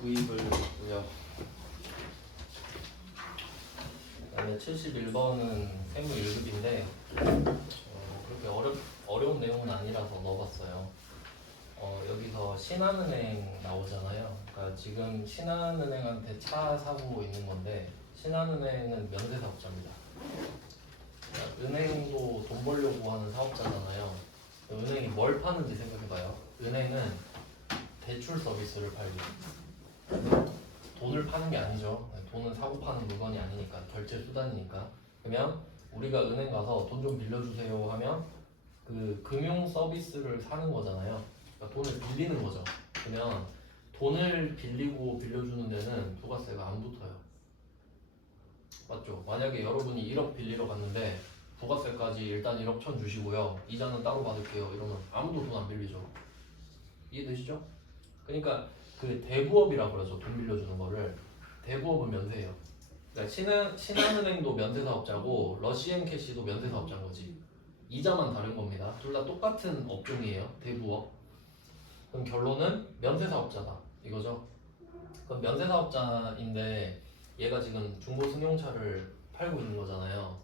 구입을 했고요. 그다음에 71번은 세무 1급인데 그렇게 어려운 내용은 아니라서 넣어봤어요. 여기서 신한은행 나오잖아요. 그러니까 지금 신한은행한테 차 사고 있는 건데 신한은행은 면세사업자입니다. 그러니까 은행도 돈 벌려고 하는 사업자잖아요. 은행이 뭘 파는지 생각해봐요. 은행은 대출 서비스를 팔죠. 돈을 파는 게 아니죠. 돈은 사고 파는 물건이 아니니까 결제 수단이니까. 그러면 우리가 은행 가서 돈 좀 빌려주세요 하면 그 금융 서비스를 사는 거잖아요. 그러니까 돈을 빌리는 거죠. 그러면 돈을 빌리고 빌려주는 데는 부가세가 안 붙어요. 맞죠? 만약에 여러분이 1억 빌리러 갔는데 부가세까지 일단 1억 천 주시고요. 이자는 따로 받을게요. 이러면 아무도 돈 안 빌리죠. 이해되시죠? 그러니까 그 대부업이라고 그러죠. 돈 빌려주는 거를. 대부업은 면세예요. 그러니까 신한은행도 면세사업자고 러시앤캐시도 면세사업자인 거지. 이자만 다른 겁니다. 둘 다 똑같은 업종이에요. 대부업. 그럼 결론은 면세사업자다 이거죠. 그럼 면세사업자인데 얘가 지금 중고 승용차를 팔고 있는 거잖아요.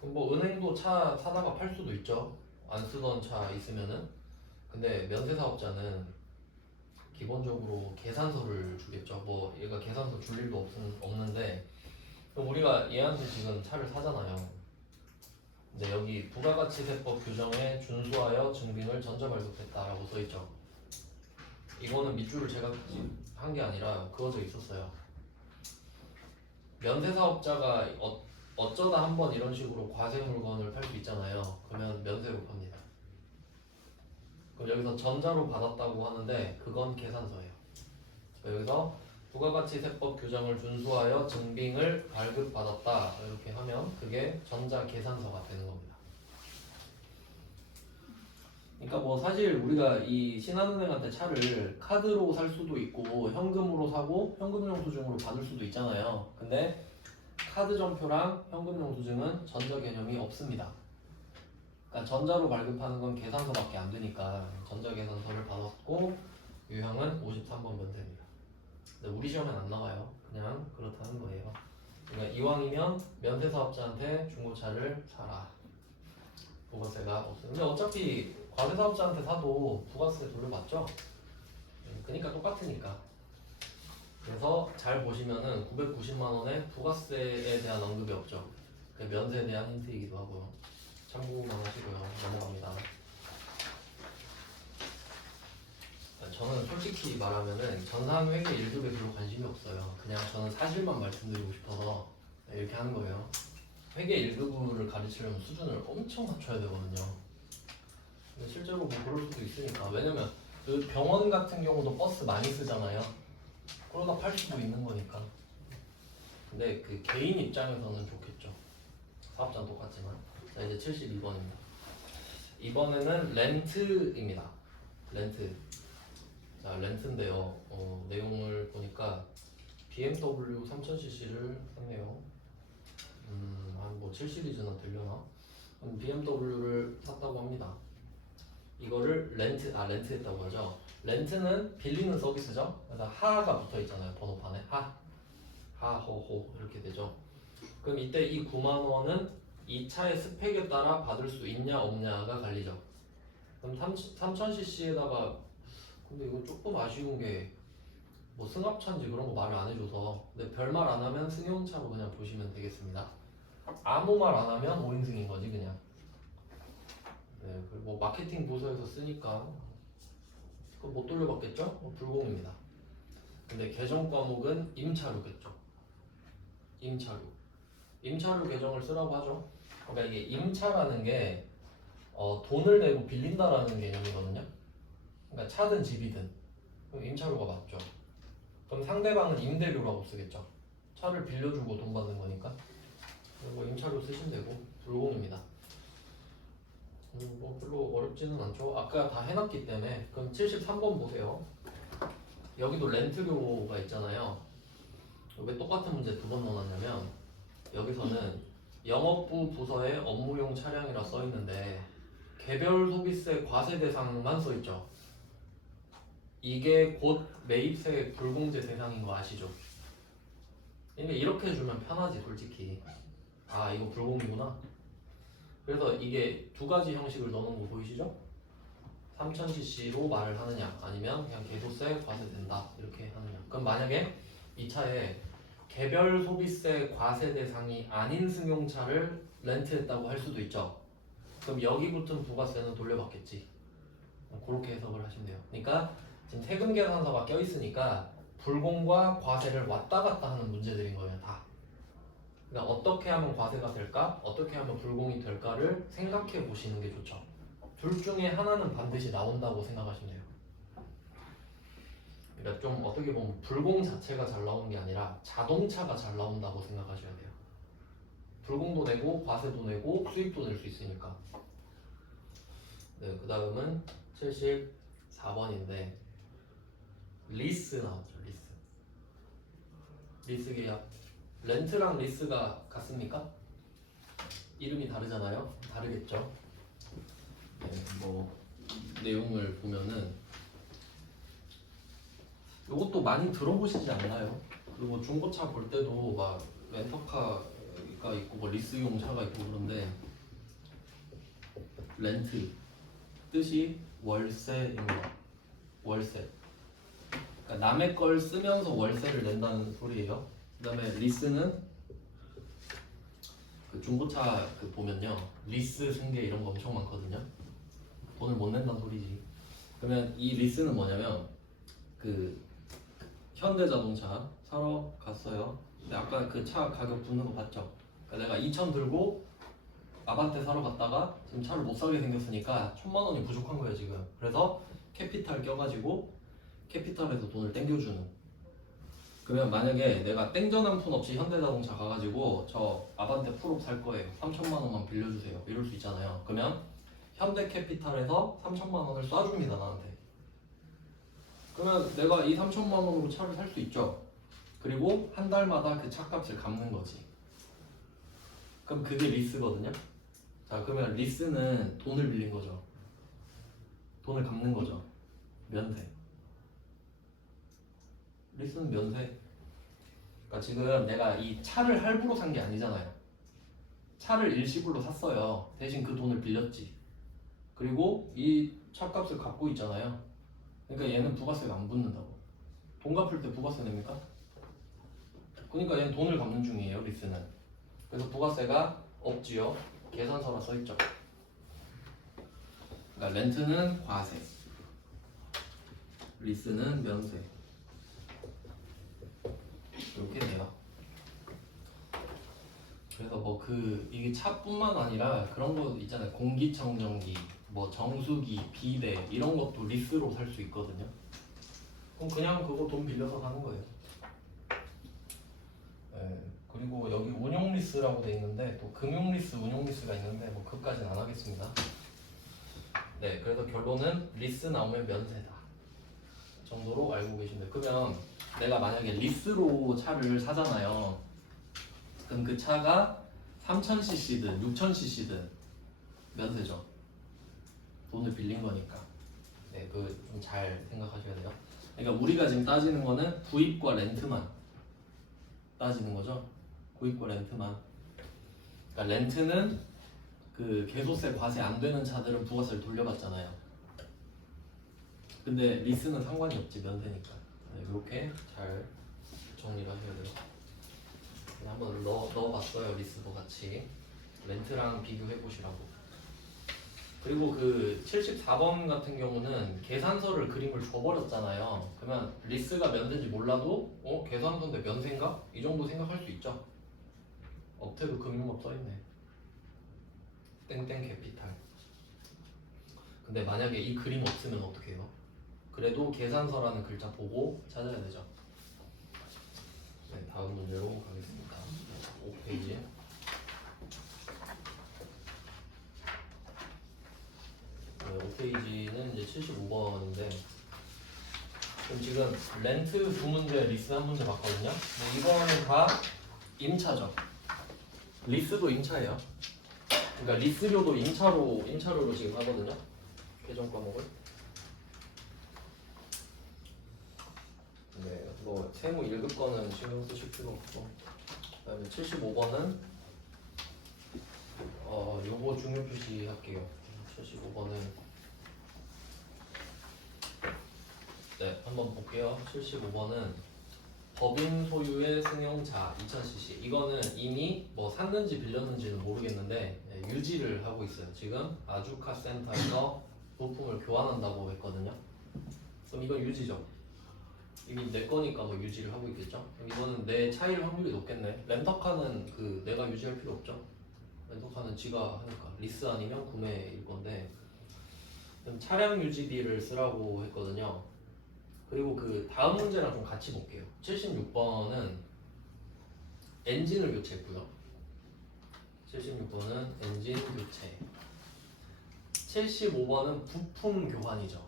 그럼 뭐 은행도 차 사다가 팔 수도 있죠. 안 쓰던 차 있으면은. 근데 면세사업자는 기본적으로 계산서를 주겠죠. 뭐 얘가 계산서 줄 일도 없는데 그럼 우리가 얘한테 지금 차를 사잖아요. 근데 여기 부가가치세법 규정에 준수하여 증빙을 전자발급했다라고 써있죠. 이거는 밑줄을 제가 한 게 아니라 그어져 있었어요. 면세사업자가 어쩌다 한번 이런 식으로 과세 물건을 팔 수 있잖아요. 그러면 면세로 팝니다. 그럼 여기서 전자로 받았다고 하는데 그건 계산서예요. 여기서 부가가치세법 규정을 준수하여 증빙을 발급받았다 이렇게 하면 그게 전자계산서가 되는 겁니다. 그러니까 뭐 사실 우리가 이 신한은행한테 차를 카드로 살 수도 있고 현금으로 사고 현금 영수증으로 받을 수도 있잖아요. 근데 카드 전표랑 현금 영수증은 전자 개념이 없습니다. 그러니까 전자로 발급하는 건 계산서밖에 안 되니까 전자계산서를 받았고 유형은 53번 면세입니다. 근데 우리 시험엔 안 나와요. 그냥 그렇다는 거예요. 그러니까 이왕이면 면세사업자한테 중고차를 사라. 부가세가 없어요. 근데 어차피 과세사업자한테 사도 부가세 돌려받죠? 그러니까 똑같으니까. 그래서 잘 보시면은 990만 원에 부가세에 대한 언급이 없죠. 그 면세에 대한 힌트이기도 하고요. 참고만 하시고요. 넘어갑니다. 저는 솔직히 말하면은 전산회계 1급에 별로 관심이 없어요. 그냥 저는 사실만 말씀드리고 싶어서 이렇게 하는 거예요. 회계 1급을 가르치려면 수준을 엄청 낮춰야 되거든요. 근데 실제로 뭐 그럴 수도 있으니까. 왜냐면 그 병원 같은 경우도 버스 많이 쓰잖아요. 그러다 팔 수도 있는 거니까. 근데 그 개인 입장에서는 좋겠죠. 사업자는 똑같지만. 자, 이제 72번입니다. 이번에는 렌트입니다. 렌트. 자, 렌트인데요. 내용을 보니까 BMW 3000cc를 샀네요. 한 뭐 7시리즈나 되려나? BMW를 샀다고 합니다. 이거를 렌트했다고 하죠. 렌트는 빌리는 서비스죠. 그래서 하가 붙어 있잖아요. 번호판에 하호호 이렇게 되죠. 그럼 이때 이 9만 원은 이 차의 스펙에 따라 받을 수 있냐 없냐가 갈리죠. 그럼 3000cc에다가 근데 이거 조금 아쉬운 게 뭐 승합차인지 그런 거 말을 안 해줘서 근데 별말 안 하면 승용차로 그냥 보시면 되겠습니다. 아무 말 안 하면 5인승인 거지 그냥. 네, 그리고 뭐 마케팅 부서에서 쓰니까 그거 못 돌려받겠죠? 불공입니다. 근데 개정 과목은 임차료겠죠. 임차료 개정을 쓰라고 하죠. 그러니까 이게 임차라는 게 돈을 내고 빌린다라는 개념이거든요. 그러니까 차든 집이든 그럼 임차료가 맞죠. 그럼 상대방은 임대료라고 쓰겠죠. 차를 빌려주고 돈 받는 거니까. 뭐 임차료 쓰시면 되고 불공입니다. 뭐 별로 어렵지는 않죠. 아까 다 해놨기 때문에. 그럼 73번 보세요. 여기도 렌트료가 있잖아요. 왜 똑같은 문제 두 번 넣어놨냐면 여기서는 영업부 부서의 업무용 차량이라 써있는데 개별 소비세 과세 대상만 써있죠. 그럼 3000cc짜리 차를 빌려주고 돈 받는 거니까 5인승 이상이면 5인승 이게 곧 매입세 불공제 대상인 거 아시죠? 그러니까 이렇게 해주면 편하지 솔직히. 아 이거 불공이구나. 그래서 이게 두 가지 형식을 넣는 거 보이시죠? 3000cc로 말을 하느냐 아니면 그냥 계도세 과세된다 이렇게 하느냐. 그럼 만약에 이 차에 개별 소비세 과세 대상이 아닌 승용차를 렌트했다고 할 수도 있죠. 그럼 여기 붙은 부가세는 돌려받겠지. 그렇게 해석을 하시면 돼요. 그러니까 지금 세금 계산서가 껴있으니까 불공과 과세를 왔다 갔다 하는 문제들인 거예요 다. 그러니까 어떻게 하면 과세가 될까? 어떻게 하면 불공이 될까를 생각해 보시는 게 좋죠. 둘 중에 하나는 반드시 나온다고 생각하시면 돼요. 그러니까 좀 어떻게 보면 불공 자체가 잘 나오는 게 아니라 자동차가 잘 나온다고 생각하셔야 돼요. 불공도 내고 과세도 내고 수입도 낼 수 있으니까. 네, 그 다음은 74번인데 리스 나왔죠. 리스 계약. 렌트랑 리스가 같습니까? 이름이 다르잖아요. 다르겠죠. 네, 뭐 내용을 보면은 이것도 많이 들어보시지 않나요? 그리고 중고차 볼 때도 막 렌터카가 있고 뭐 리스용 차가 있고 그런데 렌트 뜻이 월세인 거. 월세. 그러니까 남의 걸 쓰면서 월세를 낸다는 소리예요. 그다음에 리스는 그 중고차 그 보면요 리스 승계 이런 거 엄청 많거든요. 돈을 못 낸다는 소리지. 그러면 이 리스는 뭐냐면 그 현대자동차 사러 갔어요. 근데 아까 그 차 가격 붙는 거 봤죠? 그러니까 내가 2천 들고 아반떼 사러 갔다가 지금 차를 못 사게 생겼으니까 1,000만 원이 부족한 거예요 지금. 그래서 캐피탈 껴가지고 캐피탈에서 돈을 땡겨주는. 그러면 만약에 내가 땡전 한 푼 없이 현대자동차 가가지고 저 아반떼 풀업 살 거예요. 3,000만 원만 빌려주세요. 이럴 수 있잖아요. 그러면 현대캐피탈에서 3,000만 원을 쏴줍니다 나한테. 그러면 내가 이 3,000만 원으로 차를 살 수 있죠. 그리고 한 달마다 그 차값을 갚는 거지. 그럼 그게 리스거든요. 자 그러면 리스는 돈을 빌린 거죠. 돈을 갚는 거죠. 면세. 리스는 면세. 그러니까 지금 내가 이 차를 할부로 산 게 아니잖아요. 차를 일시불로 샀어요. 대신 그 돈을 빌렸지. 그리고 이 차값을 갚고 있잖아요. 그러니까 얘는 부가세가 안 붙는다고. 돈 갚을 때 부가세 냅니까? 그러니까 얘는 돈을 갚는 중이에요. 리스는. 그래서 부가세가 없지요. 계산서가 써있죠. 그러니까 렌트는 과세, 리스는 면세. 이렇게 돼요. 그래서 뭐 그 이게 차뿐만 아니라 그런 거 있잖아요. 공기청정기, 뭐 정수기, 비대 이런 것도 리스로 살 수 있거든요. 그럼 그냥 그거 돈 빌려서 사는 거예요. 네. 그리고 여기 운용 리스라고 돼 있는데 또 금융 리스, 운용 리스가 있는데 뭐 그까지는 안 하겠습니다. 네, 그래서 결론은 리스 나오면 면세다 정도로 알고 계신데, 그러면 내가 만약에 리스로 차를 사잖아요. 그럼 그 차가 3000cc든 6000cc든 면세죠. 돈을 빌린 거니까. 네, 그 좀 잘 생각하셔야 돼요. 그러니까 우리가 지금 따지는 거는 구입과 렌트만 따지는 거죠. 구입과 렌트만. 그러니까 렌트는 그 개소세 과세 안 되는 차들은 부가세를 돌려받잖아요. 근데 리스는 상관이 없지, 면세니까. 네, 이렇게 잘 정리를 하셔야 돼요. 한번 넣어봤어요. 리스도 같이 렌트랑 비교해 보시라고. 그리고 그 74번 같은 경우는 계산서를 그림을 줘버렸잖아요. 그러면 리스가 면세인지 몰라도 계산서인데 면세인가? 이 정도 생각할 수 있죠. 업태도 금융업 써있네. 땡땡 캐피탈. 근데 만약에 이 그림 없으면 어떻게 해요? 그래도 계산서라는 글자 보고 찾아야 되죠. 네, 다음 문제로 가겠습니다. 5페이지. 네, 5페이지는 이제 75번인데 지금 렌트 두 문제, 리스 한 문제 봤거든요. 이거는 다 임차죠. 리스도 임차예요. 그러니까 리스료도 임차료로 지금 하거든요. 계정 과목을. 세무 1급 거는 신경 쓰실 필요 없고, 그다음에 75번은 요거 중요 표시 할게요. 75번은 네, 한번 볼게요. 75번은 법인 소유의 승용차 2000cc. 이거는 이미 뭐 샀는지 빌렸는지는 모르겠는데 유지를 하고 있어요. 지금 아주카 센터에서 부품을 교환한다고 했거든요. 그럼 이건 유지죠. 이미 내 거니까 뭐 유지를 하고 있겠죠. 그럼 이거는 내 차일 확률이 높겠네. 렌터카는 그 내가 유지할 필요 없죠. 렌터카는 지가 하니까 리스 아니면 구매일 건데, 그럼 차량 유지비를 쓰라고 했거든요. 그리고 그 다음 문제랑 좀 같이 볼게요. 76번은 엔진을 교체했고요. 76번은 엔진 교체. 75번은 부품 교환이죠.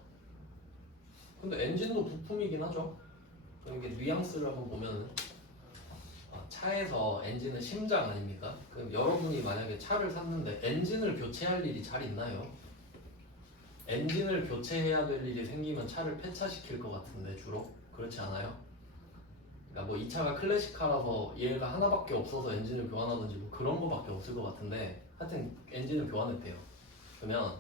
근데 엔진도 부품이긴 하죠. 그럼 이게 뉘앙스를 한번 보면은 차에서 엔진은 심장 아닙니까? 그럼 여러분이 만약에 차를 샀는데 엔진을 교체할 일이 잘 있나요? 엔진을 교체해야 될 일이 생기면 차를 폐차시킬 것 같은데 주로 그렇지 않아요? 그러니까 뭐 이 차가 클래식카라서 얘가 하나밖에 없어서 엔진을 교환하든지 뭐 그런 거밖에 없을 것 같은데 하여튼 엔진을 교환했대요. 그러면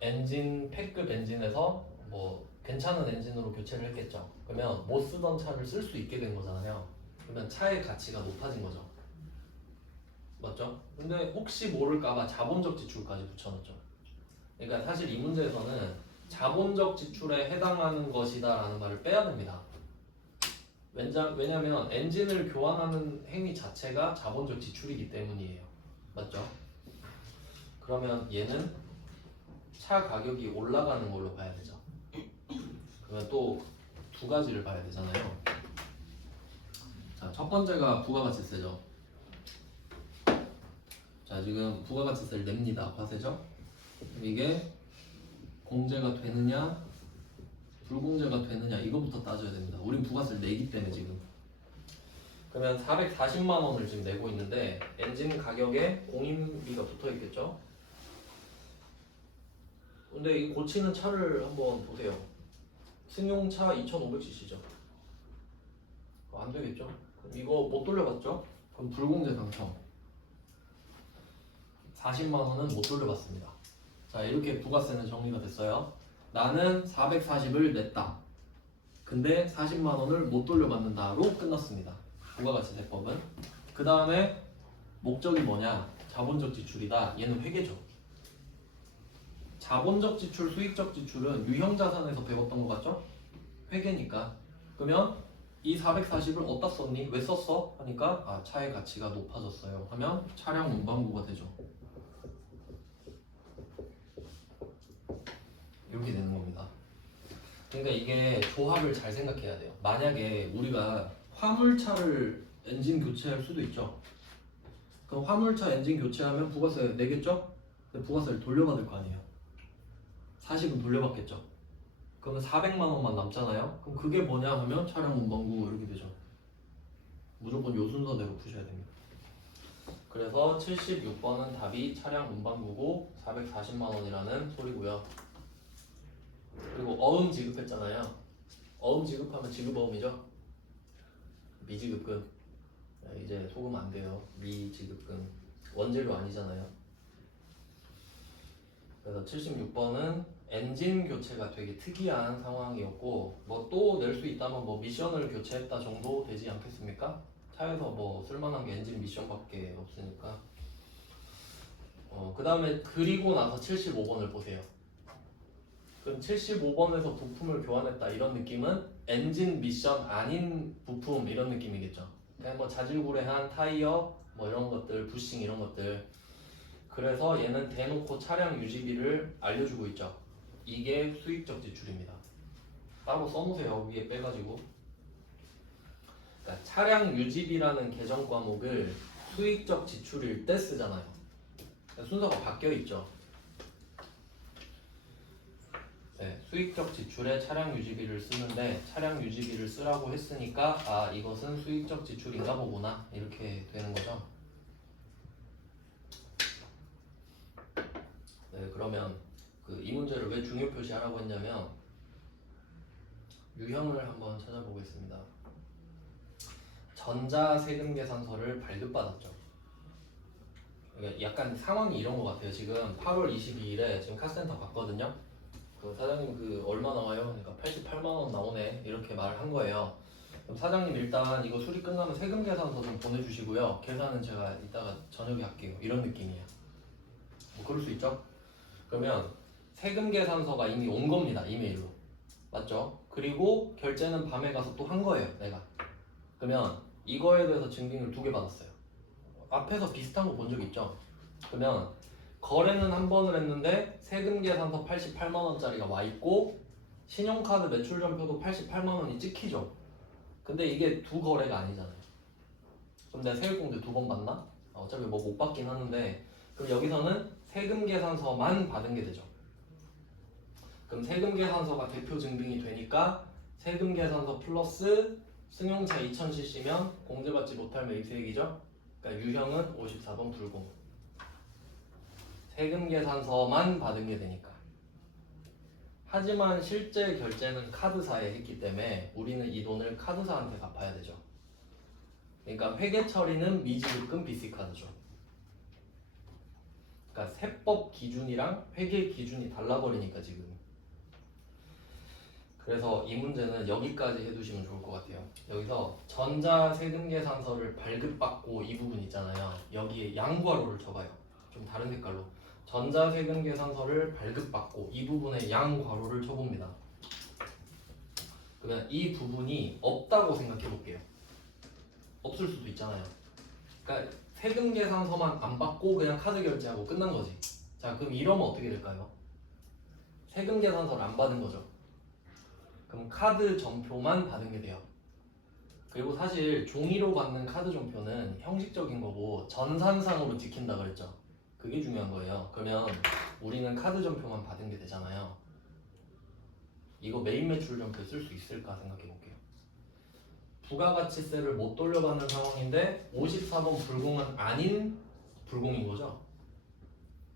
엔진 폐급 엔진에서 뭐 괜찮은 엔진으로 교체를 했겠죠. 그러면 못 쓰던 차를 쓸 수 있게 된 거잖아요. 그러면 차의 가치가 높아진 거죠. 맞죠? 근데 혹시 모를까봐 자본적 지출까지 붙여놨죠. 그러니까 사실 이 문제에서는 자본적 지출에 해당하는 것이다 라는 말을 빼야 됩니다. 왜냐면 엔진을 교환하는 행위 자체가 자본적 지출이기 때문이에요. 맞죠? 그러면 얘는 차 가격이 올라가는 걸로 봐야 되죠. 그러면 또 두 가지를 봐야 되잖아요. 자, 첫 번째가 부가가치세죠. 자, 지금 부가가치세를 냅니다. 과세죠? 이게 공제가 되느냐 불공제가 되느냐 이거부터 따져야 됩니다. 우린 부가세를 내기 때문에 지금. 그러면 440만 원을 지금 내고 있는데 엔진 가격에 공인비가 붙어 있겠죠? 근데 이 고치는 차를 한번 보세요. 승용차 2500cc죠. 안 되겠죠? 그럼 이거 못 돌려봤죠? 그럼 불공제 당첨. 40만 원은 못 돌려봤습니다. 자, 이렇게 부가세는 정리가 됐어요. 나는 440을 냈다. 근데 40만 원을 못 돌려받는다로 끝났습니다. 부가가치세법은. 그 다음에 목적이 뭐냐? 자본적 지출이다. 얘는 회계죠. 자본적 지출, 수익적 지출은 유형자산에서 배웠던 것 같죠? 회계니까. 그러면 이 440을 어디다 썼니? 왜 썼어? 하니까 차의 가치가 높아졌어요. 하면 차량 운반부가 되죠. 이렇게 되는 겁니다. 그러니까 이게 조합을 잘 생각해야 돼요. 만약에 우리가 화물차를 엔진 교체할 수도 있죠. 그럼 화물차 엔진 교체하면 부가세 내겠죠? 근데 부가세를 돌려받을 거 아니에요. 40은 돌려받겠죠. 그러면 400만 원만 남잖아요. 그럼 그게 뭐냐 하면 차량 운반부 이렇게 되죠. 무조건 요 순서대로 푸셔야 됩니다. 그래서 76번은 답이 차량 운반부고 440만 원이라는 소리고요. 그리고 어음 지급했잖아요. 어음 지급하면 지급어음이죠. 미지급금. 이제 속으면 안 돼요. 미지급금. 원재료 아니잖아요. 그래서 76번은 엔진 교체가 되게 특이한 상황이었고 뭐 또 낼 수 있다면 뭐 미션을 교체했다 정도 되지 않겠습니까? 차에서 뭐 쓸만한 게 엔진 미션밖에 없으니까. 그 다음에 그리고 나서 75번을 보세요. 그럼 75번에서 부품을 교환했다 이런 느낌은 엔진 미션 아닌 부품 이런 느낌이겠죠. 그냥 뭐 자질구레한 타이어 뭐 이런 것들, 부싱 이런 것들. 그래서 얘는 대놓고 차량 유지비를 알려주고 있죠. 이게 수익적 지출입니다. 따로 써놓으세요. 위에 빼가지고. 그러니까 차량 유지비라는 계정 과목을 수익적 지출일 때 쓰잖아요. 그러니까 순서가 바뀌어 있죠. 네, 수익적 지출에 차량 유지비를 쓰는데 차량 유지비를 쓰라고 했으니까 이것은 수익적 지출인가 보구나 이렇게 되는 거죠. 네, 그러면 이 문제를 왜 중요 표시하라고 했냐면 유형을 한번 찾아보겠습니다. 전자세금계산서를 발급받았죠. 그러니까 약간 상황이 이런 것 같아요. 지금 8월 22일에 지금 카센터 갔거든요. 그 사장님 그 얼마 나와요? 그러니까 88만 원 나오네 이렇게 말을 한 거예요. 그럼 사장님 일단 이거 수리 끝나면 세금계산서 좀 보내주시고요. 계산은 제가 이따가 저녁에 할게요. 이런 느낌이에요. 뭐 그럴 수 있죠? 그러면 세금계산서가 이미 온 겁니다. 이메일로. 맞죠? 그리고 결제는 밤에 가서 또 한 거예요. 내가. 그러면 이거에 대해서 증빙을 2개 받았어요. 앞에서 비슷한 거 본 적 있죠? 그러면 거래는 한 번을 했는데 세금계산서 88만 원짜리가 와 있고 신용카드 매출전표도 88만 원이 찍히죠. 근데 이게 두 거래가 아니잖아요. 그럼 내가 세율공제 2번 받나? 어차피 뭐 못 받긴 하는데 그럼 여기서는 세금계산서만 받은 게 되죠. 그럼 세금계산서가 대표 증빙이 되니까 세금계산서 플러스 승용차 2000cc면 공제받지 못할 매입세액이죠. 그러니까 유형은 54번 불공. 세금계산서만 받은 게 되니까. 하지만 실제 결제는 카드사에 했기 때문에 우리는 이 돈을 카드사한테 갚아야 되죠. 그러니까 회계 처리는 미지급금 BC카드죠. 그러니까 세법 기준이랑 회계 기준이 달라버리니까 지금. 그래서 이 문제는 여기까지 해두시면 좋을 것 같아요. 여기서 전자세금계산서를 발급받고 이 부분 있잖아요. 여기에 양괄호를 쳐봐요. 좀 다른 색깔로. 전자세금계산서를 발급받고 이 부분에 양괄호를 쳐봅니다. 그러면 이 부분이 없다고 생각해 볼게요. 없을 수도 있잖아요. 그러니까 세금계산서만 안 받고 그냥 카드 결제하고 끝난 거지. 자, 그럼 이러면 어떻게 될까요? 세금계산서를 안 받은 거죠. 그럼 카드 전표만 받은 게 돼요. 그리고 사실 종이로 받는 카드 전표는 형식적인 거고 전산상으로 찍힌다 그랬죠. 그게 중요한 거예요. 그러면 우리는 카드 전표만 받은 게 되잖아요. 이거 메인 매출 전표 쓸 수 있을까 생각해 볼게요. 부가가치세를 못 돌려받는 상황인데 54번 불공은 아닌 불공인 거죠.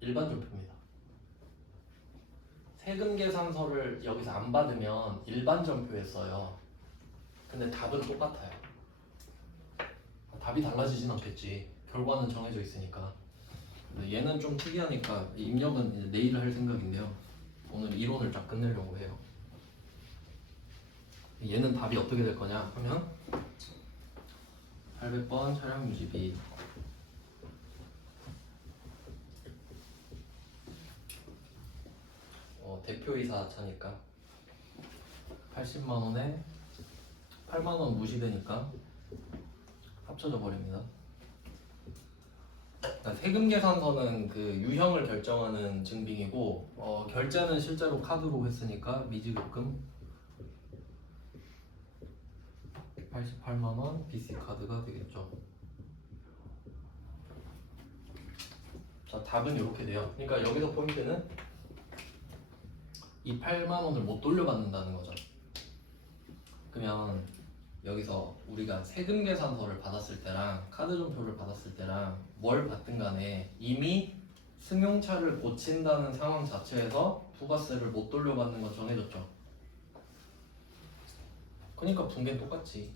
일반 전표입니다. 세금 계산서를 여기서 안 받으면 일반 전표에 써요. 근데 답은 똑같아요. 답이 달라지진 않겠지. 결과는 정해져 있으니까. 근데 얘는 좀 특이하니까 입력은 이제 내일 할 생각인데요. 오늘 이론을 딱 끝내려고 해요. 얘는 답이 어떻게 될 거냐 하면 800번 차량 유지비 대표이사 차니까 80만 원에 8만 원 무시되니까 합쳐져 버립니다. 그러니까 세금 계산서는 그 유형을 결정하는 증빙이고 결제는 실제로 카드로 했으니까 미지급금 88만 원 BC 카드가 되겠죠. 자, 답은 이렇게 돼요. 그러니까 여기서 포인트는 이 8만 원을 못 돌려받는다는 거죠. 그러면 여기서 우리가 세금 계산서를 받았을 때랑 카드 전표를 받았을 때랑 뭘 받든 간에 이미 승용차를 고친다는 상황 자체에서 부가세를 못 돌려받는 건 정해졌죠. 그러니까 분계는 똑같지.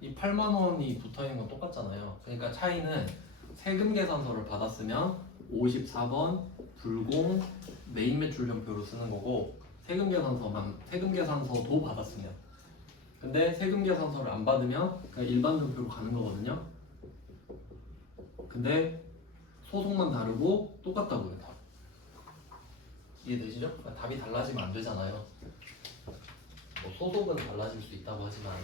이 8만 원이 붙어있는 건 똑같잖아요. 그러니까 차이는 세금 계산서를 받았으면 54번 불공 메인 매출 전표로 쓰는 거고 세금 계산서도 받았으면 근데 세금 계산서를 안 받으면 그냥 일반 전표로 가는 거거든요. 근데 소속만 다르고 똑같다고요. 답. 이해되시죠? 그러니까 답이 달라지면 안 되잖아요. 뭐 소속은 달라질 수 있다고 하지만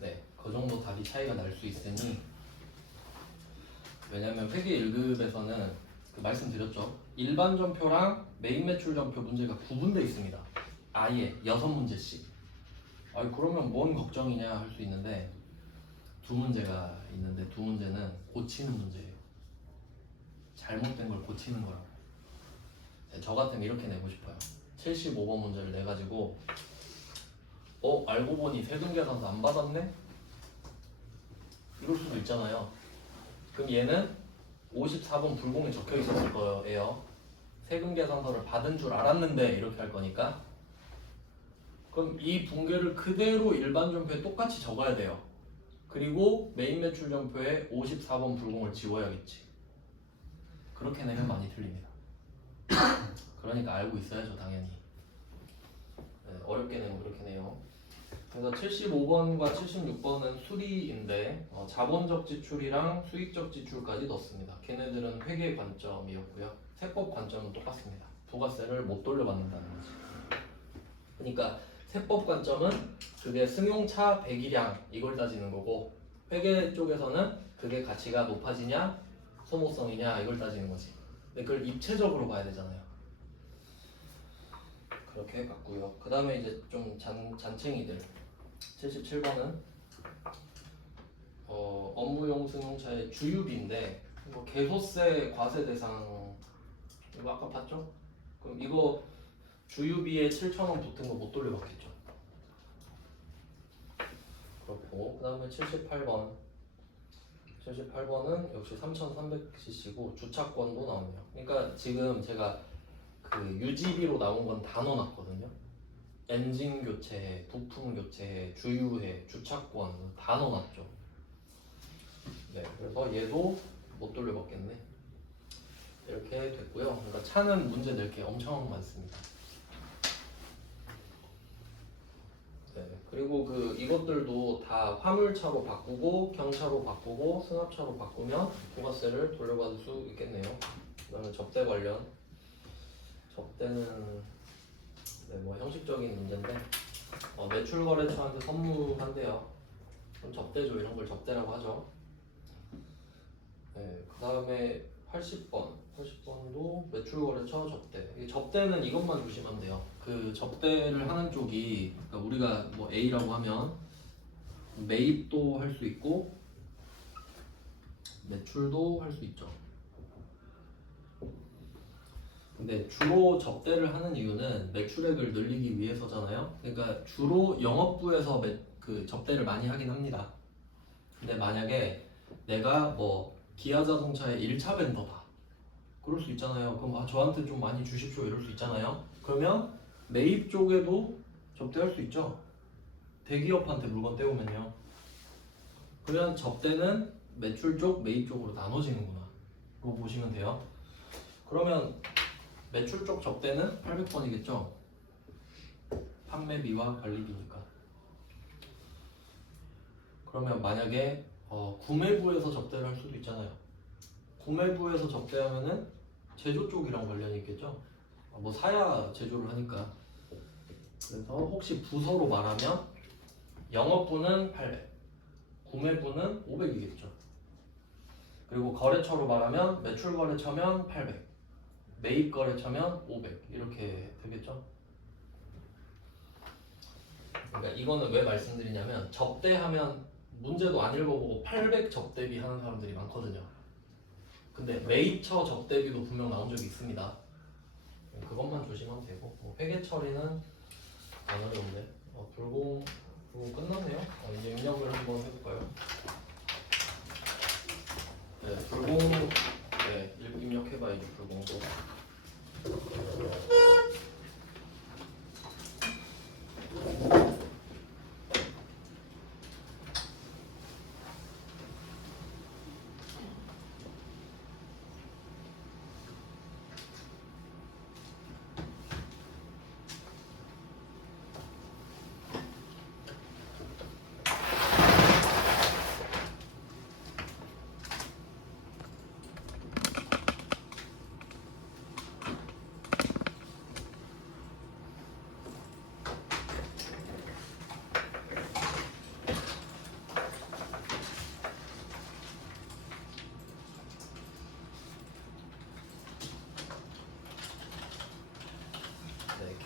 네, 그 정도 답이 차이가 날 수 있으니 왜냐면 회계 1급에서는 그 말씀드렸죠. 일반 전표랑 메인 매출 전표 문제가 구분되어 있습니다. 아예 6문제씩. 그러면 뭔 걱정이냐 할 수 있는데 두 문제가 있는데 두 문제는 고치는 문제예요. 잘못된 걸 고치는 거라고. 저 같으면 이렇게 내고 싶어요. 75번 문제를 내가지고 알고 보니 세금 계산서 안 받았네? 이럴 수도 있잖아요. 그럼 얘는 54번 불공에 적혀 있었을 거예요. 세금 계산서를 받은 줄 알았는데 이렇게 할 거니까 그럼 이 붕괴를 그대로 일반 점표에 똑같이 적어야 돼요. 그리고 메인 매출 점표에 54번 불공을 지워야겠지. 그렇게 내면 많이 틀립니다. 그러니까 알고 있어야죠, 당연히. 네, 어렵게 내면 그렇게 내요. 그래서 75번과 76번은 수리인데 자본적 지출이랑 수익적 지출까지 넣습니다. 걔네들은 회계 관점이었고요. 세법 관점은 똑같습니다. 부가세를 못 돌려받는다는 거지. 그러니까 세법 관점은 그게 승용차 배기량 이걸 따지는 거고, 회계 쪽에서는 그게 가치가 높아지냐 소모성이냐 이걸 따지는 거지. 근데 그걸 입체적으로 봐야 되잖아요. 그렇게 해봤고요. 그 다음에 이제 좀 잔챙이들. 77번은 업무용 승용차의 주유비인데 이거 개소세 과세 대상 이거 아까 봤죠? 그럼 이거 주유비에 7,000원 붙은 거 못 돌려받겠죠? 그렇고 그 다음에 78번은 역시 3,300cc고 주차권도 나오네요. 그러니까 지금 제가 그 유지비로 나온 건 다 넣어놨거든요. 엔진 교체, 부품 교체, 주유해, 주차권 다 넣어놨죠. 네, 그래서 얘도 못 돌려받겠네. 이렇게 됐고요. 그러니까 차는 문제 낼 게 엄청 많습니다. 네, 그리고 그 이것들도 다 화물차로 바꾸고 경차로 바꾸고 승합차로 바꾸면 부가세를 돌려받을 수 있겠네요. 그다음에 접대 관련. 접대는 네, 뭐 형식적인 문제인데 매출거래처한테 선물한대요. 그럼 접대죠. 이런 걸 접대라고 하죠. 네, 그 다음에 80번도 매출거래처 접대. 이 접대는 이것만 주시면 돼요. 그 접대를 하는 쪽이 그러니까 우리가 뭐 A라고 하면 매입도 할 수 있고 매출도 할 수 있죠. 근데 주로 접대를 하는 이유는 매출액을 늘리기 위해서잖아요. 그러니까 주로 영업부에서 그 접대를 많이 하긴 합니다. 근데 만약에 내가 뭐 기아 자동차의 1차 벤더다 그럴 수 있잖아요. 그럼 저한테 좀 많이 주십시오 이럴 수 있잖아요. 그러면 매입 쪽에도 접대할 수 있죠. 대기업한테 물건 떼오면요. 그러면 접대는 매출 쪽, 매입 쪽으로 나눠지는구나. 그거 보시면 돼요. 그러면 매출 쪽 접대는 800번이겠죠. 판매비와 관리비니까. 그러면 만약에 구매부에서 접대를 할 수도 있잖아요. 구매부에서 접대하면은 제조 쪽이랑 관련이 있겠죠. 뭐 사야 제조를 하니까. 그래서 혹시 부서로 말하면 영업부는 800, 구매부는 500이겠죠. 그리고 거래처로 말하면 매출 거래처면 800, 매입 거래처면 500 이렇게 되겠죠. 그러니까 이거는 왜 말씀드리냐면 접대하면 문제도 안 읽어보고 800 접대비 하는 사람들이 많거든요. 근데 매입처 접대비도 분명 나온 적이 있습니다. 그것만 조심하면 되고 회계 처리는 안 어려운데 불공 끝났네요. 이제 입력을 한번 해볼까요? 네, 불공 네, 입력해봐야죠. 불공도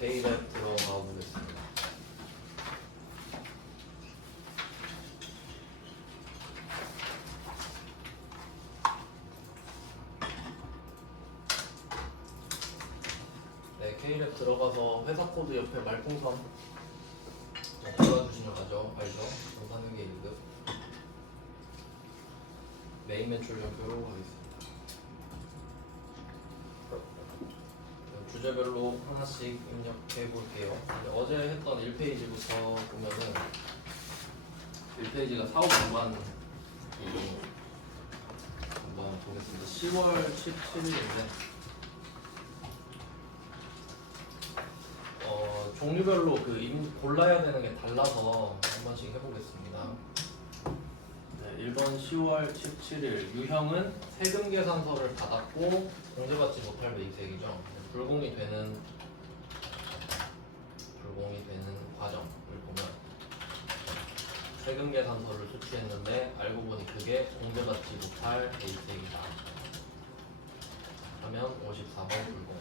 K랩 들어가 보겠습니다. 네, K랩 들어가서 회사 코드 옆에 말풍선 들어주시는 거죠. 알죠? 정산회계 1급 메인 매출 연표로 가겠습니다. 주제별로 하나씩 입력해 볼게요. 어제 했던 1페이지부터 보면은 1페이지가 사업 연관 한번 보겠습니다. 10월 17일인데 종류별로 골라야 되는 게 달라서 한 번씩 해보겠습니다. 네, 1번 10월 17일 유형은 세금 계산서를 받았고 공제받지 못할 매입세액이죠. 불공이 되는 과정을 보면 세금 계산서를 수취했는데 알고 보니 그게 공제받지 못할 매입세액이다 하면 54번 불공.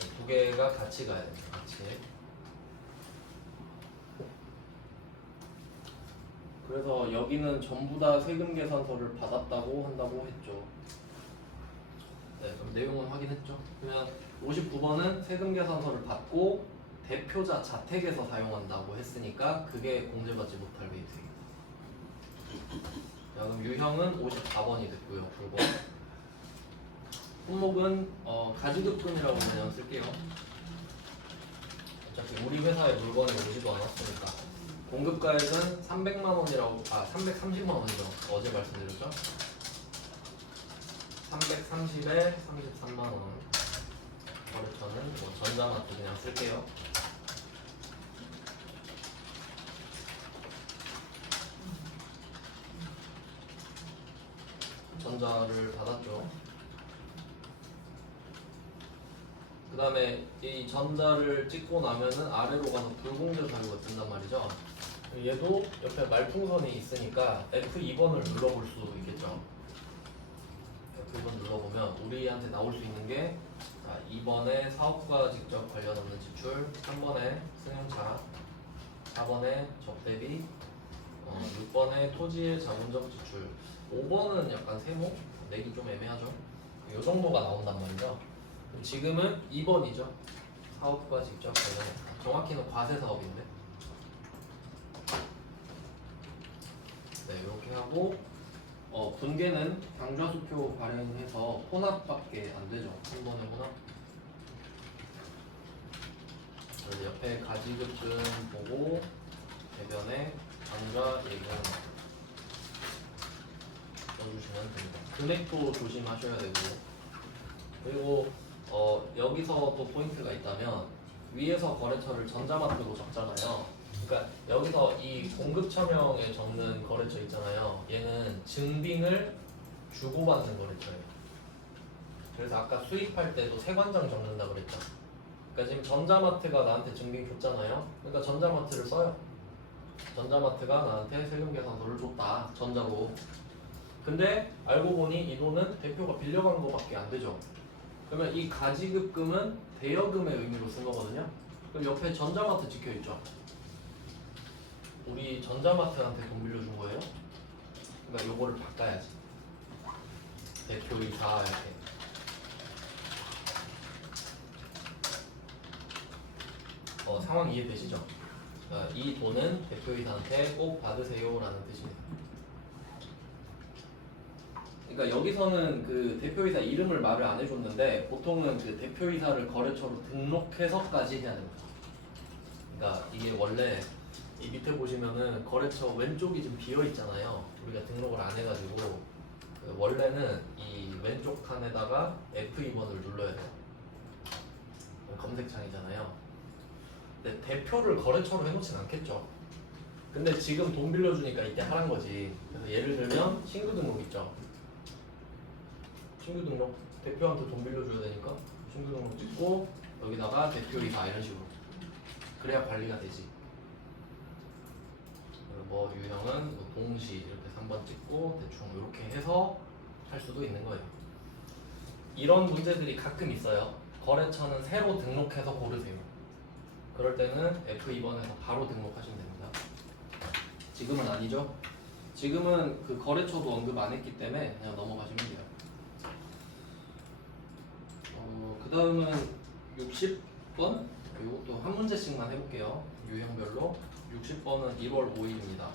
두 개가 같이 가야 됩니다. 같이. 그래서 여기는 전부 다 세금 계산서를 받았다고 한다고 했죠. 네, 그럼 내용은 확인했죠. 그러면 59번은 세금 계산서를 받고 대표자 자택에서 사용한다고 했으니까 그게 공제받지 못할 매입세액이다. 자, 그럼 유형은 54번이 됐고요. 불공. 품목은 가지급금이라고 그냥 쓸게요. 어차피 우리 회사에 물건이 오지도 않았으니까. 공급가액은 330만 원이죠. 어제 말씀드렸죠. 330에 33만 원. 거래처는 전자마트 그냥 쓸게요. 전자를 받았죠. 그 다음에 이 전자를 찍고 나면은 아래로 가서 불공제 사유가 뜬단 말이죠. 얘도 옆에 말풍선이 있으니까 F2번을 눌러볼 수 있겠죠. F2번 눌러보면 우리한테 나올 수 있는 게 2번에 사업과 직접 관련 없는 지출, 3번에 승용차, 4번에 접대비, 6번에 토지의 자본적 지출, 5번은 약간 세모? 내기 좀 애매하죠. 이 정도가 나온단 말이죠. 지금은 2번이죠. 사업과 직접 관련했다. 정확히는 과세 사업인데. 네, 이렇게 하고 분계는 경좌수표 발행해서 혼합밖에 안 되죠. 3번의 혼합. 그래서 옆에 가지급금 보고 대변에 경좌 예금 넣어주시면 됩니다. 금액도 조심하셔야 되고. 그리고 여기서 또 포인트가 있다면 위에서 거래처를 전자마트로 적잖아요. 그러니까 여기서 이 공급처명에 적는 거래처 있잖아요. 얘는 증빙을 주고받는 거래처예요. 그래서 아까 수입할 때도 세관장 적는다 그랬죠. 그러니까 지금 전자마트가 나한테 증빙 줬잖아요. 그러니까 전자마트를 써요. 전자마트가 나한테 세금 계산서를 줬다. 전자로. 근데 알고 보니 이 돈은 대표가 빌려간 거밖에 안 되죠. 그러면 이 가지급금은 대여금의 의미로 쓴 거거든요. 그럼 옆에 전자마트 찍혀있죠. 우리 전자마트한테 돈 빌려준 거예요. 그러니까 요거를 바꿔야지. 대표이사 이렇게. 상황 이해되시죠? 이 돈은 대표이사한테 꼭 받으세요 라는 뜻입니다. 그러니까 여기서는 그 대표이사 이름을 말을 안 해줬는데 보통은 그 대표이사를 거래처로 등록해서까지 해야 됩니다. 그러니까 이게 원래 이 밑에 보시면은 거래처 왼쪽이 좀 비어 있잖아요. 우리가 등록을 안 해가지고 원래는 이 왼쪽 칸에다가 F2번을 눌러야 돼요. 검색창이잖아요. 근데 대표를 거래처로 해놓진 않겠죠. 근데 지금 돈 빌려주니까 이때 하란 거지. 그래서 예를 들면 신규 등록 있죠. 신규 등록 대표한테 돈 빌려줘야 되니까 신규 등록 찍고 여기다가 대표이사 이런 식으로 그래야 관리가 되지. 뭐 유형은 뭐 동시 이렇게 3번 찍고 대충 이렇게 해서 할 수도 있는 거예요. 이런 문제들이 가끔 있어요. 거래처는 새로 등록해서 고르세요. 그럴 때는 F2번에서 바로 등록하시면 됩니다. 지금은 아니죠. 지금은 그 거래처도 언급 안 했기 때문에 그냥 넘어가시면 돼요. 그 다음은 60번 이것도 한 문제씩만 해볼게요. 유형별로 60번은 1월 5일입니다.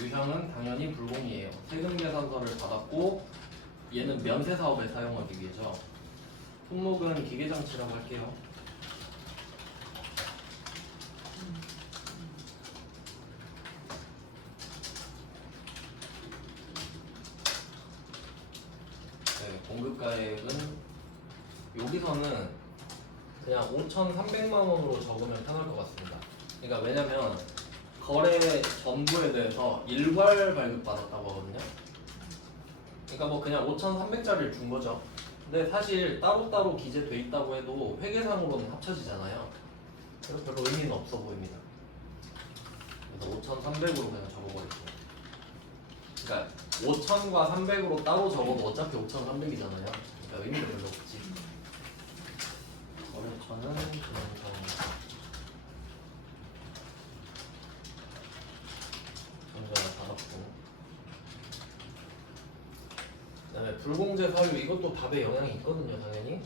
유형은 당연히 불공이에요. 세금 계산서를 받았고 얘는 면세 사업에 사용하기 위해서. 품목은 기계장치라고 할게요. 네, 공급가액은 여기서는 그냥 5,300만 원으로 적으면 편할 것 같습니다. 그러니까 왜냐면 거래 전부에 대해서 일괄 발급받았다고 하거든요. 그러니까 뭐 그냥 5,300짜리를 준 거죠. 근데 사실 따로따로 기재돼 있다고 해도 회계상으로는 합쳐지잖아요. 그래서 별로 의미는 없어 보입니다. 그래서 5,300으로 그냥 적어버릴게요. 그러니까 5,000과 300으로 따로 적어도 어차피 5,300이잖아요. 그러니까 의미가 별로 없지. 거래처는 그냥 전자를 받았고, 그 다음에 불공제 서류, 이것도 답에 영향이 있거든요 당연히.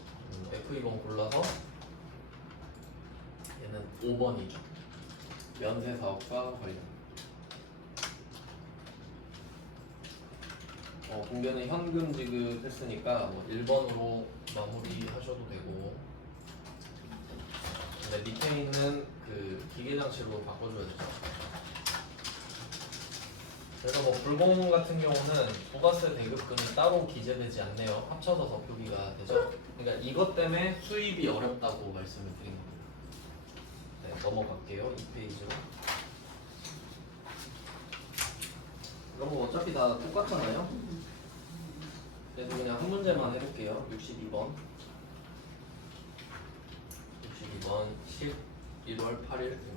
F2번 골라서 얘는 5번이죠. 면세 사업과 관련. 공개는 현금 지급했으니까 뭐 1번으로 마무리하셔도 되고, 근데 밑에 있는 그 기계장치로 바꿔줘야 되죠. 그래서 뭐 불공 같은 경우는 부가세 대급금이 따로 기재되지 않네요. 합쳐서 더 표기가 되죠. 그러니까 이것 때문에 수입이 어렵다고 말씀을 드린 겁니다. 네, 넘어갈게요. 2페이지로. 이런 거 어차피 다 똑같잖아요. 그래서 그냥 한 문제만 해볼게요. 62번. 62번 11월 8일입니다.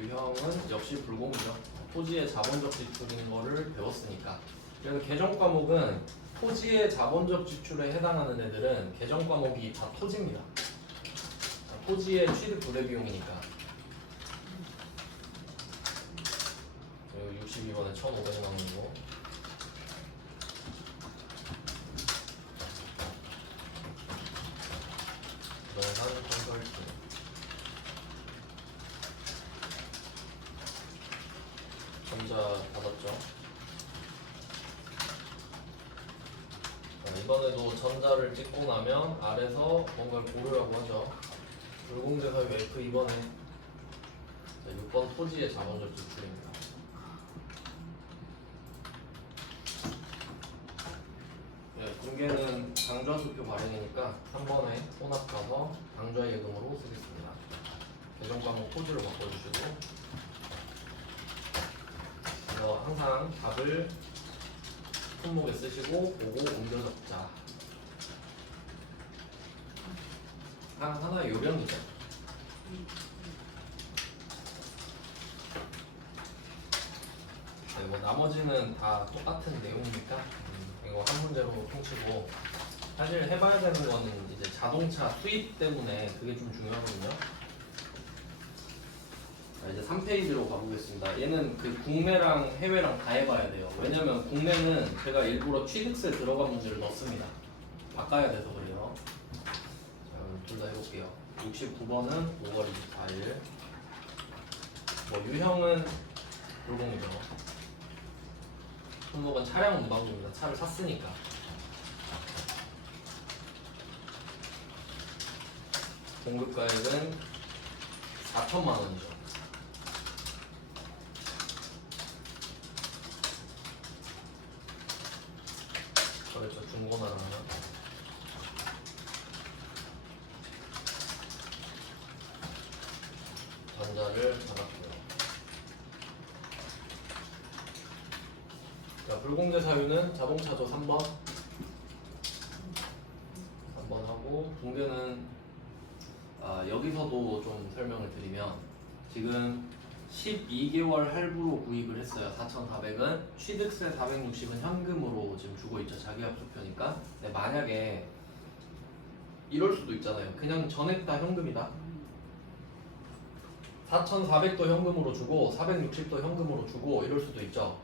유형은 역시 불공이죠. 토지의 자본적 지출인 거를 배웠으니까. 그래서 개정 과목은 토지의 자본적 지출에 해당하는 애들은 개정 과목이 다 토지입니다. 토지의 취득 부대 비용이니까. 그리고 62번에 1,500만 원이고. 부동산 컨설팅. 전자 받았죠. 이번에도 전자를 찍고 나면 아래서 뭔가를 고르라고 하죠. 불공제 사유 F2번에 6번 토지의 자본적 지출입니다. 네, 공개는 당좌수표 발행이니까 3번에 혼합 가서 당좌 예금으로 쓰겠습니다. 개정 과목 토지로 바꿔주시고, 항상 답을 품목에 쓰시고 보고 옮겨 적자. 하나의 요령이죠. 네, 뭐 나머지는 다 똑같은 내용이니까 이거 한 문제로 퉁치고, 사실 해봐야 되는 거는 이제 자동차 수입 때문에 그게 좀 중요하거든요. 이제 3페이지로 가보겠습니다. 얘는 그 국내랑 해외랑 다 해봐야 돼요. 왜냐면 국내는 제가 일부러 취득세 들어간 문제를 넣습니다. 바꿔야 돼서 그래요. 자, 그럼 둘 다 해볼게요. 69번은 5월 24일. 뭐 유형은 불공이죠. 품목은 차량 무방비입니다. 차를 샀으니까. 공급가액은 4천만 원이죠. 그렇죠. 중고나라. 전자를 받았고요. 자, 불공제 사유는 자동차죠. 3번. 3번 하고, 공개는 여기서도 좀 설명을 드리면, 지금 12개월 할부로 구입을 했어요. 4,400은. 취득세 460은 현금으로 지금 주고 있죠. 자기합수표니까. 근데 만약에 이럴 수도 있잖아요. 그냥 전액 다 현금이다. 4,400도 현금으로 주고 460도 현금으로 주고 이럴 수도 있죠.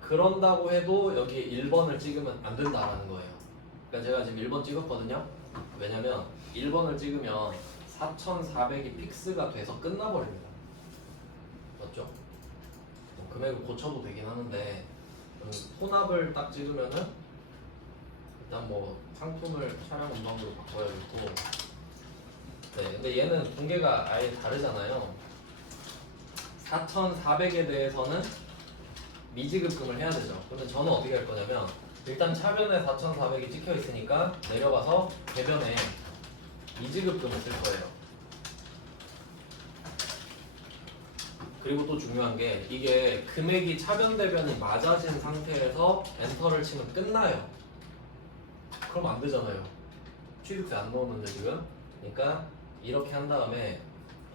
그런다고 해도 여기 1번을 찍으면 안 된다라는 거예요. 그러니까 제가 지금 1번 찍었거든요. 왜냐면 1번을 찍으면 4,400이 픽스가 돼서 끝나버립니다. 맞죠? 금액을 고쳐도 되긴 하는데 혼합을 딱 찍으면은 일단 뭐 상품을 차량 운반부로 바꿔야겠고 네, 근데 얘는 공개가 아예 다르잖아요. 4,400에 대해서는 미지급금을 해야 되죠. 근데 저는 어떻게 할 거냐면 일단 차변에 4,400이 찍혀 있으니까 내려가서 대변에 미지급금을 쓸 거예요. 그리고 또 중요한 게 이게 금액이 차변 대변이 맞아진 상태에서 엔터를 치면 끝나요. 그럼 안 되잖아요. 취득세 안 넣었는데 지금. 그러니까 이렇게 한 다음에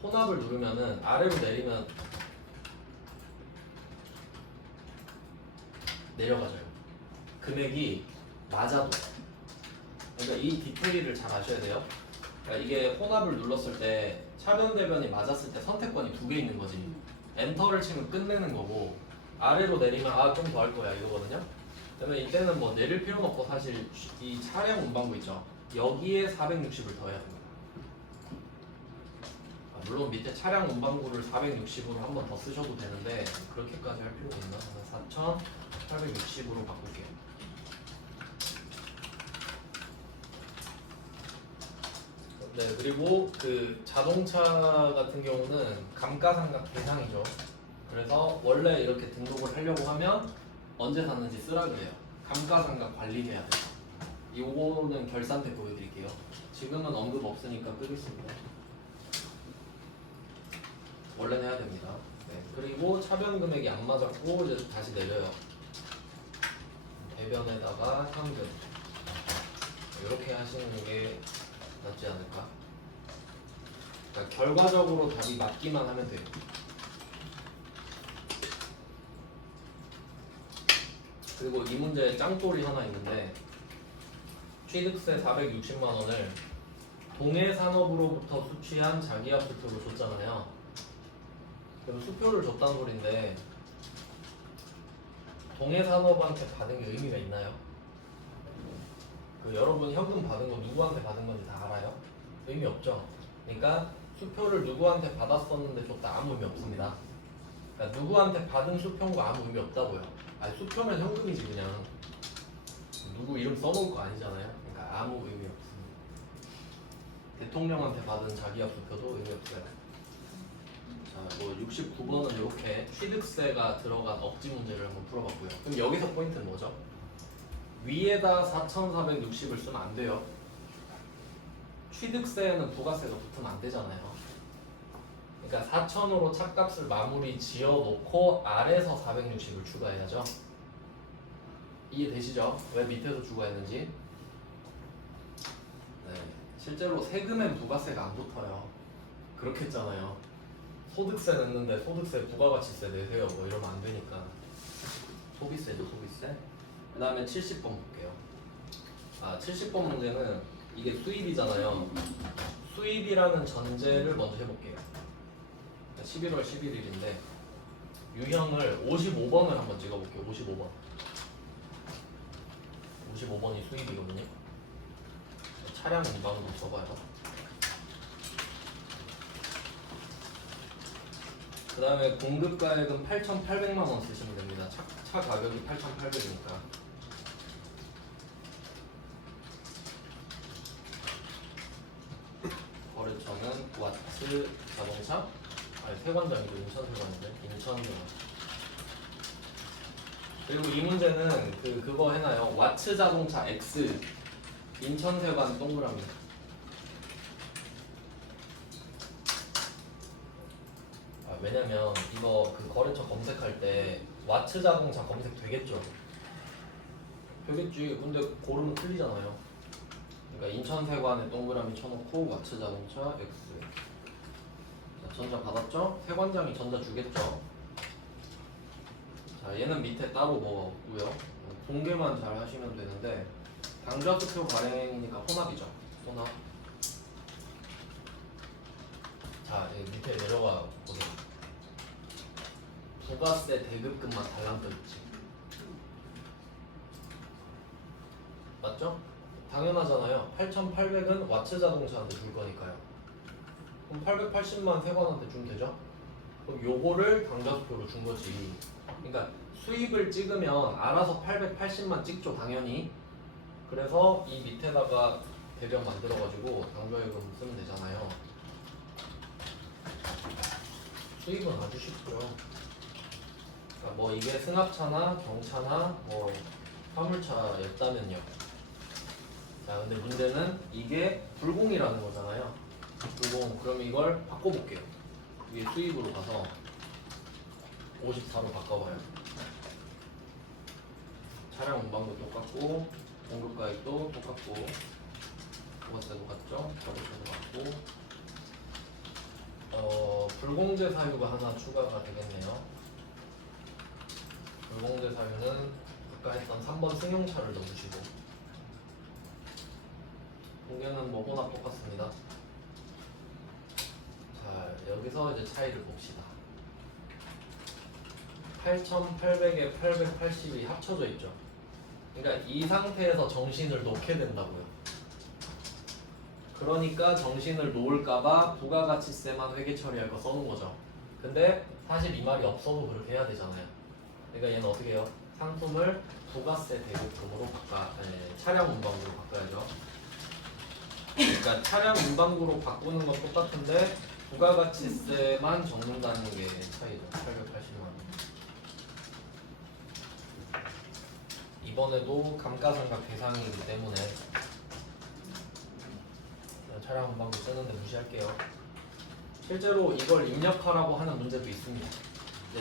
혼합을 누르면은 아래로 내리면 내려가져요. 금액이 맞아도. 그러니까 이 디테일을 잘 아셔야 돼요. 그러니까 이게 혼합을 눌렀을 때 차변 대변이 맞았을 때 선택권이 두 개 있는 거지. 엔터를 치면 끝내는 거고 아래로 내리면 아 좀 더 할 거야 이거거든요. 그러면 이때는 뭐 내릴 필요는 없고 사실 이 차량 운반부 있죠. 여기에 460을 더해야 됩니다. 물론 밑에 차량 운반구를 460으로 한 번 더 쓰셔도 되는데 그렇게까지 할 필요가 있나? 4,860으로 바꿀게요. 네, 그리고 그 자동차 같은 경우는 감가상각 대상이죠. 그래서 원래 이렇게 등록을 하려고 하면 언제 샀는지 쓰라 그래요. 감가상각 관리해야 돼요. 이거는 결산 때 보여드릴게요. 지금은 언급 없으니까 끄겠습니다. 원래는 해야 됩니다. 네, 그리고 차변 금액이 안 맞았고 이제 다시 내려요. 대변에다가 현금 이렇게 하시는 게 낫지 않을까? 그러니까 결과적으로 답이 맞기만 하면 돼요. 그리고 이 문제에 짱돌이 하나 있는데 취득세 460만 원을 동해산업으로부터 수취한 자기압 수표로 줬잖아요. 그럼 수표를 줬다는 소린데 동해산업한테 받은 게 의미가 있나요? 그 여러분 현금 받은 거 누구한테 받은 건지 다 알아요? 의미 없죠? 그러니까 수표를 누구한테 받았었는데 줬다 아무 의미 없습니다. 그러니까 누구한테 받은 수표인 거 아무 의미 없다고요. 아니 수표면 현금이지 그냥 누구 이름 써놓을 거 아니잖아요. 그러니까 아무 의미 없습니다. 대통령한테 받은 자기압 수표도 의미 없어요. 자, 뭐 69번은 이렇게 취득세가 들어간 억지 문제를 한번 풀어봤고요. 그럼 여기서 포인트는 뭐죠? 위에다 4,460을 쓰면 안 돼요. 취득세에는 부가세가 붙으면 안 되잖아요. 그러니까 4,000으로 차값을 마무리 지어놓고 아래서 460을 추가해야죠. 이해되시죠? 왜 밑에서 추가했는지. 네, 실제로 세금엔 부가세가 안 붙어요. 그렇게 했잖아요. 소득세 냈는데 소득세 부가가치세 내세요 뭐 이러면 안 되니까. 소비세죠 소비세. 그 다음에 70번 볼게요. 70번 문제는 이게 수입이잖아요. 수입이라는 전제를 먼저 해볼게요. 11월 11일인데 유형을 55번을 한번 찍어볼게요. 55번. 55번이 수입이거든요. 차량 운반도 써봐요. 그 다음에 공급가액은 8,800만 원 쓰시면 됩니다. 차 가격이 8,800이니까. 거래처는 와츠 자동차? 아니 세관장이죠. 인천세관인데 인천세관. 그리고 이 문제는 그거 해놔요. 와츠 자동차 X 인천세관 동그라미. 왜냐면 이거 그 거래처 검색할 때 와츠 자동차 검색 되겠죠? 되겠지. 근데 고르면 틀리잖아요. 그러니까 인천세관에 동그라미 쳐놓고 와츠 자동차 X. 자, 전자 받았죠? 세관장이 전자 주겠죠? 자, 얘는 밑에 따로 뭐고요? 공개만 잘 하시면 되는데 당좌수표 발행이니까 혼합이죠. 혼합. 자, 여기 밑에 내려가 보세요. 부가세 대급금만 달랑 떠있지. 맞죠? 당연하잖아요. 8,800은 와츠 자동차한테 줄 거니까요. 그럼 880만 세관한테 주면 되죠? 그럼 요거를 당좌수표로 준 거지. 그러니까 수입을 찍으면 알아서 880만 찍죠 당연히. 그래서 이 밑에다가 대변 만들어가지고 당좌예금 쓰면 되잖아요. 수입은 아주 쉽고요. 그러니까 뭐 이게 승합차나 경차나 뭐 화물차였다면요. 자 근데 문제는 이게 불공이라는 거잖아요. 불공. 그럼 이걸 바꿔볼게요. 이게 수입으로 가서 54로 바꿔봐요. 차량 운반도 똑같고 공급가액도 똑같고 부가세도 같죠? 자동차도 같고 불공제 사유가 하나 추가가 되겠네요. 불공제 사유는 아까 했던 3번 승용차를 넣으시고 공개는 뭐보나 똑같습니다. 자 여기서 이제 차이를 봅시다. 8,800에 880이 합쳐져 있죠. 그러니까 이 상태에서 정신을 놓게 된다고요. 그러니까 정신을 놓을까봐 부가가치세만 회계 처리할 거 써놓은 거죠. 근데 사실 이 말이 없어도 그렇게 해야 되잖아요. 그러니까 얘는 어떻게 해요? 상품을 부가세 대금으로 차량 운반구로 바꿔야죠. 그러니까 차량 운반구로 바꾸는 건 똑같은데 부가가치세만 적는다는 게 차이죠. 880만 원. 이번에도 감가상각 대상이기 때문에 차량 운반구 쓰는데 무시할게요. 실제로 이걸 입력하라고 하는 문제도 있습니다.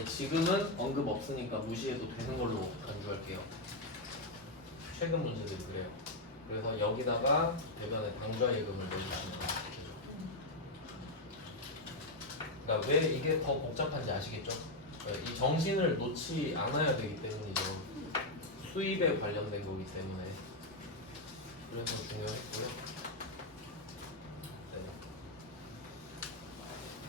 지금은 언급 없으니까 무시해도 되는 걸로 간주할게요. 최근 문제들이 그래요. 그래서 여기다가 대변에 당좌예금을 넣어주시면 되죠. 그러니까 왜 이게 더 복잡한지 아시겠죠? 이 정신을 놓지 않아야 되기 때문이죠. 수입에 관련된 거기 때문에. 그래서 중요했고요.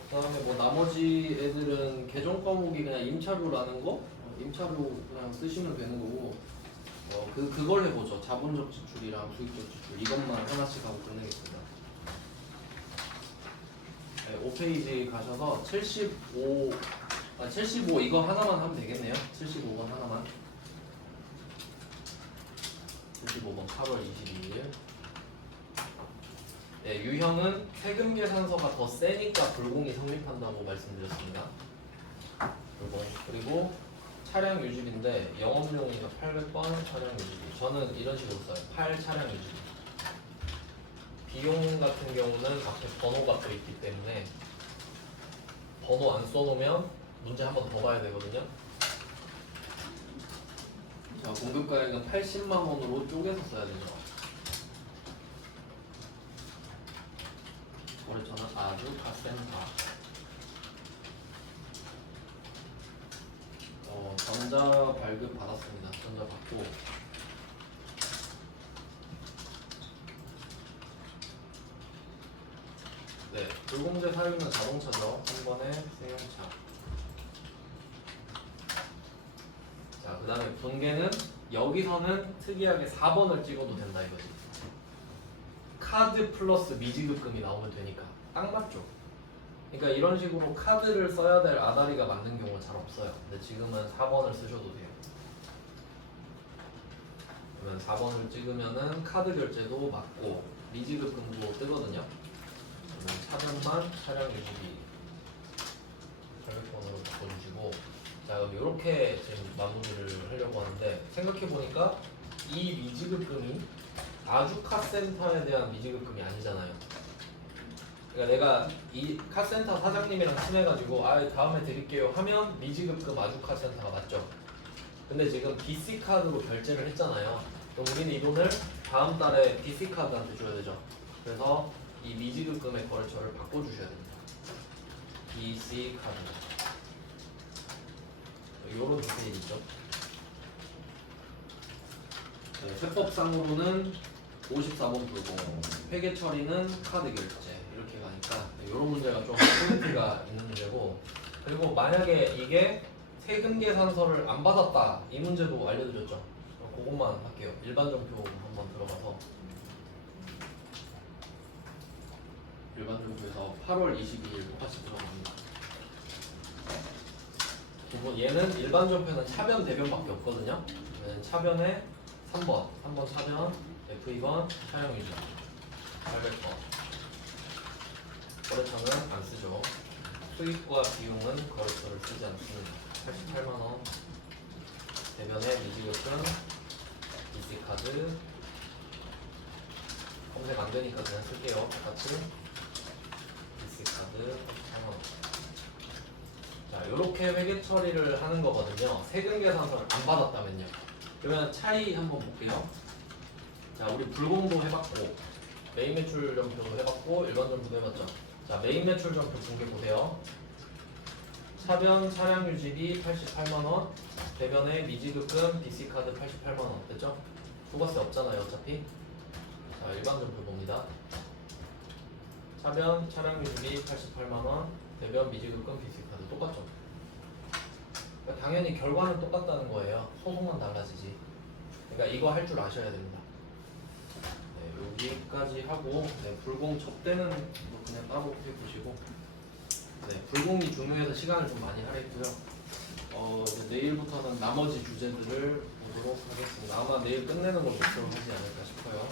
그다음에 뭐 나머지 애들은 계정 과목이 그냥 임차료라는 거, 임차료 그냥 쓰시면 되는 거고, 그걸 해보죠. 자본적 지출이랑 수익적 지출 이것만 하나씩 하고 끝내겠습니다. 네, 5페이지 가셔서 75 이거 하나만 하면 되겠네요. 75번 하나만. 75번 8월 22일. 네, 유형은 세금 계산서가 더 세니까 불공이 성립한다고 말씀드렸습니다. 불공. 그리고 차량 유지비인데 영업용이가 800번 차량 유지비. 저는 이런 식으로 써요. 8 차량 유지비. 비용 같은 경우는 앞에 번호가 또 있기 때문에 번호 안 써놓으면 문제 한 번 더 봐야 되거든요. 자, 공급가액은 80만 원으로 쪼개서 써야 되죠. 거래처는 아주카센터. 전자 발급 받았습니다. 전자 받고 네, 불공제 사유는 자동차죠. 한 번에 승용차. 자, 그 다음에 분계는 여기서는 특이하게 4번을 찍어도 된다 이거지. 카드 플러스 미지급금이 나오면 되니까 딱 맞죠. 그러니까 이런 식으로 카드를 써야 될 아다리가 맞는 경우가 잘 없어요. 근데 지금은 4번을 쓰셔도 돼요. 그러면 4번을 찍으면은 카드 결제도 맞고 미지급금도 뜨거든요. 그러면 차량만 차량 유지비 800번으로 바꿔주시고, 자 그럼 이렇게 지금 마무리를 하려고 하는데 생각해보니까 이 미지급금이 아주카센터에 대한 미지급금이 아니잖아요. 그러니까 내가 이 카센터 사장님이랑 친해가지고 다음에 드릴게요 하면 미지급금 아주카센터가 맞죠. 근데 지금 BC카드로 결제를 했잖아요. 그럼 우리는 이 돈을 다음 달에 BC카드한테 줘야 되죠. 그래서 이 미지급금의 거래처를 바꿔주셔야 됩니다. BC카드. 요런 디테일이죠. 네, 세법상으로는 54번 불공, 회계 처리는 카드 결제 이렇게 가니까 이런 문제가 좀 포인트가 있는 문제고, 그리고 만약에 이게 세금 계산서를 안 받았다 이 문제도 알려드렸죠. 그것만 할게요. 일반정표 한번 들어가서 일반정표에서 8월 22일 똑같이 들어갑니다. 부분 얘는 일반 전표는 차변 대변밖에 없거든요. 네, 차변에 3번 차변 F2번 차량 유지 800번 거래처는 안 쓰죠. 수익과 비용은 거래처를 쓰지 않습니다. 88만원 대변에 미지급은 BC카드 검색 안 되니까 그냥 쓸게요. 똑같이 BC카드 88만원. 자, 이렇게 회계 처리를 하는 거거든요. 세금 계산서를 안 받았다면요. 그러면 차이 한번 볼게요. 자, 우리 불공도 해봤고 메인 매출 전표도 해봤고 일반 전표도 해봤죠. 자, 메인 매출 전표 공개 보세요. 차변 차량 유지비 88만원, 대변에 미지급금 BC카드 88만원 됐죠? 부가세 없잖아요 어차피. 자, 일반 전표 봅니다. 차변 차량 유지비 88만원, 대변 미지급금 BC카드 똑같죠? 그러니까 당연히 결과는 똑같다는 거예요. 소송만 달라지지. 그러니까 이거 할 줄 아셔야 됩니다. 네, 여기까지 하고 불공 접대는 뭐 그냥 따로 해보시고 네, 불공이 중요해서 시간을 좀 많이 할애했고요. 이제 내일부터는 나머지 주제들을 보도록 하겠습니다. 아마 내일 끝내는 걸 목표로 하지 않을까 싶어요.